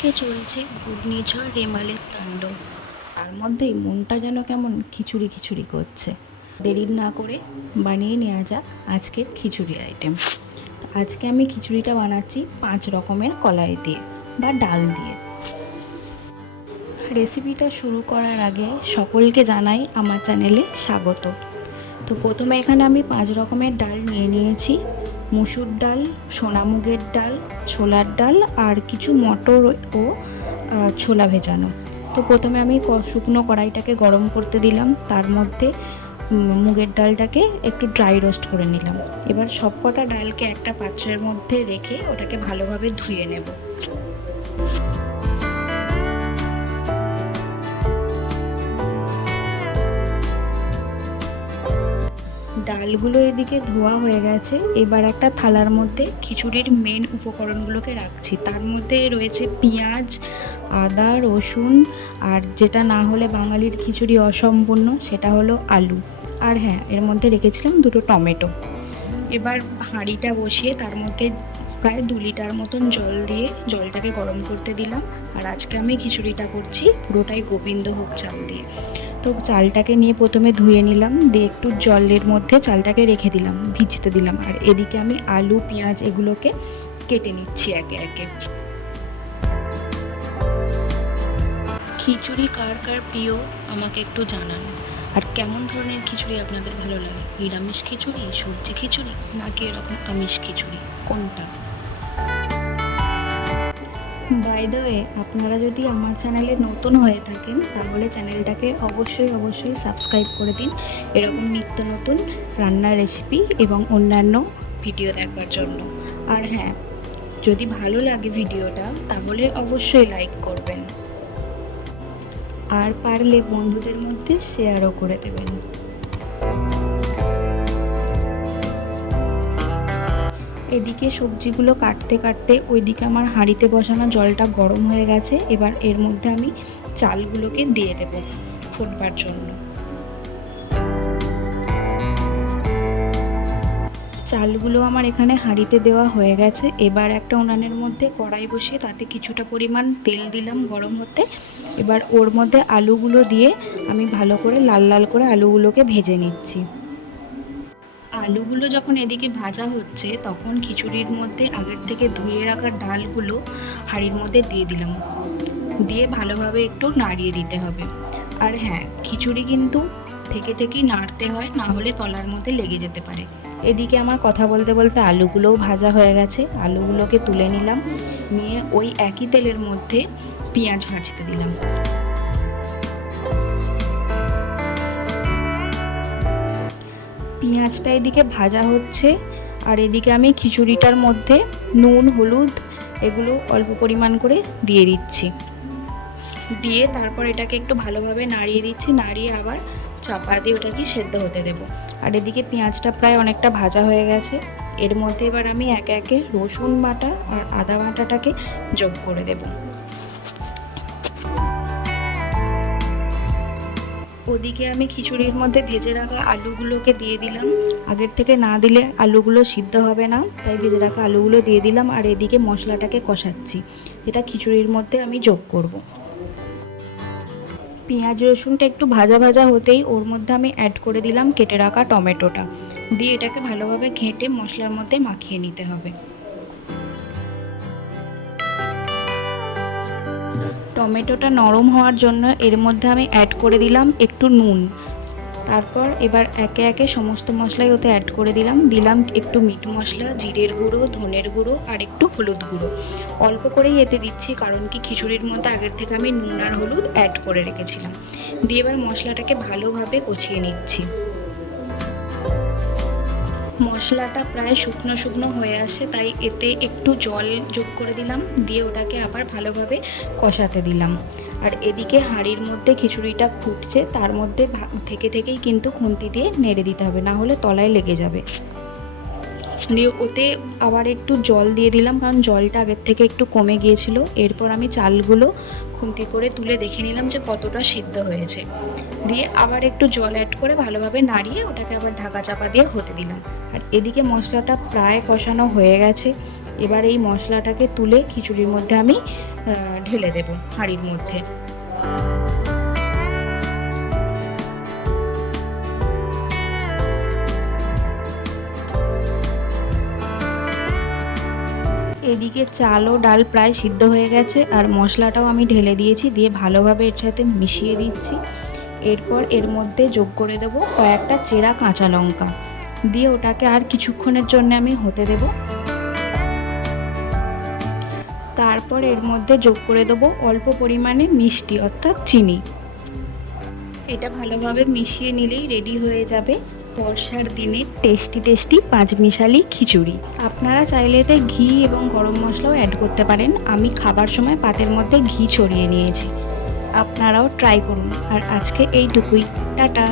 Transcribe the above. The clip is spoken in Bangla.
চারিদিকে চলছে ঘূর্ণিঝড় রেমালের তাণ্ডব। তার মধ্যেই মনটা যেন কেমন খিচুড়ি খিচুড়ি করছে। দেরি না করে বানিয়ে নেওয়া যাক আজকের খিচুড়ি আইটেম। আজকে আমি খিচুড়িটা বানাচ্ছি 5 রকমের কলাই দিয়ে বা ডাল দিয়ে। রেসিপিটা শুরু করার আগে সকলকে জানাই আমার চ্যানেলে স্বাগত। তো প্রথমে এখানে আমি 5 রকমের ডাল নিয়ে নিয়েছি। মুসুর ডাল, সোনামুগের ডাল, ছোলার ডাল আর কিছু মটর ও ছোলা ভেজানো। তো প্রথমে আমি শুকনো কড়াইটাকে গরম করতে দিলাম, তার মধ্যে মুগের ডালটাকে একটু ড্রাই রোস্ট করে নিলাম। এবার সবকটা ডালকে একটা পাত্রের মধ্যে রেখে ওটাকে ভালোভাবে ধুয়ে নেব। ডালগুলো এদিকে ধোয়া হয়ে গেছে। এবার একটা থালার মধ্যে খিচুড়ির মেন উপকরণগুলোকে রাখছি। তার মধ্যে রয়েছে পেঁয়াজ, আদা, রসুন, আর যেটা না হলে বাঙালির খিচুড়ি অসম্পূর্ণ সেটা হলো আলু। আর হ্যাঁ, এর মধ্যে রেখেছিলাম 2টো টমেটো। এবার হাঁড়িটা বসিয়ে তার মধ্যে প্রায় 2 লিটার মতন জল দিয়ে জলটাকে গরম করতে দিলাম। আর আজকে আমি খিচুড়িটা করছি পুরোটাই গোবিন্দভোগ চাল দিয়ে। তো চালটাকে নিয়ে প্রথমে ধুয়ে নিলাম, দিয়ে একটু জলের মধ্যে চালটাকে রেখে দিলাম, ভিজতে দিলাম। আর এদিকে আমি আলু, পেঁয়াজ এগুলোকে কেটে নিচ্ছি একে একে। খিচুড়ি কার কার প্রিয় আমাকে একটু জানান। আর কেমন ধরনের খিচুড়ি আপনাদের ভালো লাগে? নিরামিষ খিচুড়ি, সবজি খিচুড়ি, নাকি এরকম আমিষ খিচুড়ি, কোনটা? বাই দ্য ওয়ে, আপনারা যদি আমার চ্যানেলে নতুন হয়ে থাকেন তাহলে চ্যানেলটাকে অবশ্যই সাবস্ক্রাইব করে দিন এরকম নিত্য নতুন রান্নার রেসিপি এবং অন্যান্য ভিডিও দেখবার জন্য। আর হ্যাঁ, যদি ভালো লাগে ভিডিওটা তাহলে অবশ্যই লাইক করবেন, আর পারলে বন্ধুদের মধ্যে শেয়ারও করে দেবেন। এদিকে সবজিগুলো কাটতে কাটতে ওইদিকে আমার হাঁড়িতে বসানো জলটা গরম হয়ে গেছে। এবার এর মধ্যে আমি চালগুলোকে দিয়ে দেব ফুটবার জন্য। চালগুলো আমার এখানে হাঁড়িতে দেওয়া হয়ে গেছে। এবার একটা উনানের মধ্যে কড়াই বসিয়ে তাতে কিছুটা পরিমাণ তেল দিলাম গরম হতে। এবার ওর মধ্যে আলুগুলো দিয়ে আমি ভালো করে লাল লাল করে আলুগুলোকে ভেজে নিচ্ছি। আলুগুলো যখন এদিকে ভাজা হচ্ছে তখন খিচুড়ির মধ্যে আগের থেকে ধুয়ে রাখা ডালগুলো হাঁড়ির মধ্যে দিয়ে দিলাম, দিয়ে ভালোভাবে একটু নাড়িয়ে দিতে হবে। আর হ্যাঁ, খিচুড়ি কিন্তু থেকেই নাড়তে হয়, না হলে তলার মধ্যে লেগে যেতে পারে। এদিকে আমার কথা বলতে বলতে আলুগুলোও ভাজা হয়ে গেছে। আলুগুলোকে তুলে নিলাম, নিয়ে ওই একই তেলের মধ্যে পেঁয়াজ ভাজতে দিলাম। পেঁয়াজটা এদিকে ভাজা হচ্ছে, আর এদিকে আমি খিচুড়িটার মধ্যে নুন, হলুদ এগুলো অল্প পরিমাণ করে দিয়ে দিচ্ছি। দিয়ে তারপর এটাকে একটু ভালোভাবে নাড়িয়ে দিচ্ছি, নাড়িয়ে আবার চাপা দিয়ে ওটাকে সেদ্ধ হতে দেব। আর এদিকে পেঁয়াজটা প্রায় অনেকটা ভাজা হয়ে গেছে। এর মধ্যে এবার আমি একে একে রসুন বাটা আর আদা বাটাটাকে যোগ করে দেব। ওদিকে আমি খিচুড়ির মধ্যে ভেজে রাখা আলুগুলোকে দিয়ে দিলাম। আগের থেকে না দিলে আলুগুলো সিদ্ধ হবে না, তাই ভেজে রাখা আলুগুলো দিয়ে দিলাম। আর এদিকে মশলাটাকে কষাচ্ছি, যেটা খিচুড়ির মধ্যে আমি যোগ করব। পেঁয়াজ রসুনটা একটু ভাজা ভাজা হতেই ওর মধ্যে আমি অ্যাড করে দিলাম কেটে রাখা টমেটোটা, দিয়ে এটাকে ভালোভাবে ঘেঁটে মশলার মধ্যে মাখিয়ে নিতে হবে। টমেটোটা নরম হওয়ার জন্য এর মধ্যে আমি অ্যাড করে দিলাম একটু নুন। তারপর এবার একে একে সমস্ত মশলাই ওতে অ্যাড করে দিলাম একটু মিট মশলা, জিরের গুঁড়ো, ধনের গুঁড়ো আর একটু হলুদ গুঁড়ো। অল্প করেই এতে দিচ্ছি, কারণ কি খিচুড়ির মধ্যে আগের থেকে আমি নুন আর হলুদ অ্যাড করে রেখেছিলাম। দিয়ে এবার মশলাটাকে ভালোভাবে কষিয়ে নিচ্ছি। মশলাটা প্রায় শুকনো শুকনো হয়ে আসে, তাই এতে একটু জল যোগ করে দিলাম, দিয়ে ওটাকে আবার ভালোভাবে কষাতে দিলাম। আর এদিকে হাঁড়ির মধ্যে খিচুড়িটা ফুটছে, তার মধ্যে থেকেই কিন্তু খুন্তি দিয়ে নেড়ে দিতে হবে, না হলে তলায় লেগে যাবে। দিয়ে ওতে আবার একটু জল দিয়ে দিলাম, কারণ জলটা আগের থেকে একটু কমে গিয়েছিল। এরপর আমি চালগুলো খুন্তি করে তুলে দেখে নিলাম যে কতটা সিদ্ধ হয়েছে। দিয়ে আবার একটু জল অ্যাড করে ভালোভাবে নাড়িয়ে ওটাকে আবার ঢাকা চাপা দিয়ে হতে দিলাম। আর এদিকে মশলাটা প্রায় কষানো হয়ে গেছে। এবার এই মশলাটাকে তুলে খিচুড়ির মধ্যে আমি ঢেলে দেব হাঁড়ির মধ্যে। এদিকে চাল ও ডাল প্রায় সিদ্ধ হয়ে গেছে, আর মশলাটাও আমি ঢেলে দিয়েছি, দিয়ে ভালোভাবে এর সাথে মিশিয়ে দিচ্ছি। এরপর এর মধ্যে যোগ করে দেবো কয়েকটা চেরা কাঁচা লঙ্কা, দিয়ে ওটাকে আর কিছুক্ষণের জন্য আমি হতে দেব। তারপর এর মধ্যে যোগ করে দেবো অল্প পরিমাণে মিষ্টি অর্থাৎ চিনি। এটা ভালোভাবে মিশিয়ে নিলেই রেডি হয়ে যাবে বর্ষার দিনে টেস্টি পাঁচমিশালি খিচুড়ি। আপনারা চাইলে এতে ঘি এবং গরম মশলাও অ্যাড করতে পারেন। আমি খাবার সময় পাতের মধ্যে ঘি ছড়িয়ে নিয়েছি। আপনারাও ট্রাই করুন। আর আজকে এইটুকুই, টাটা।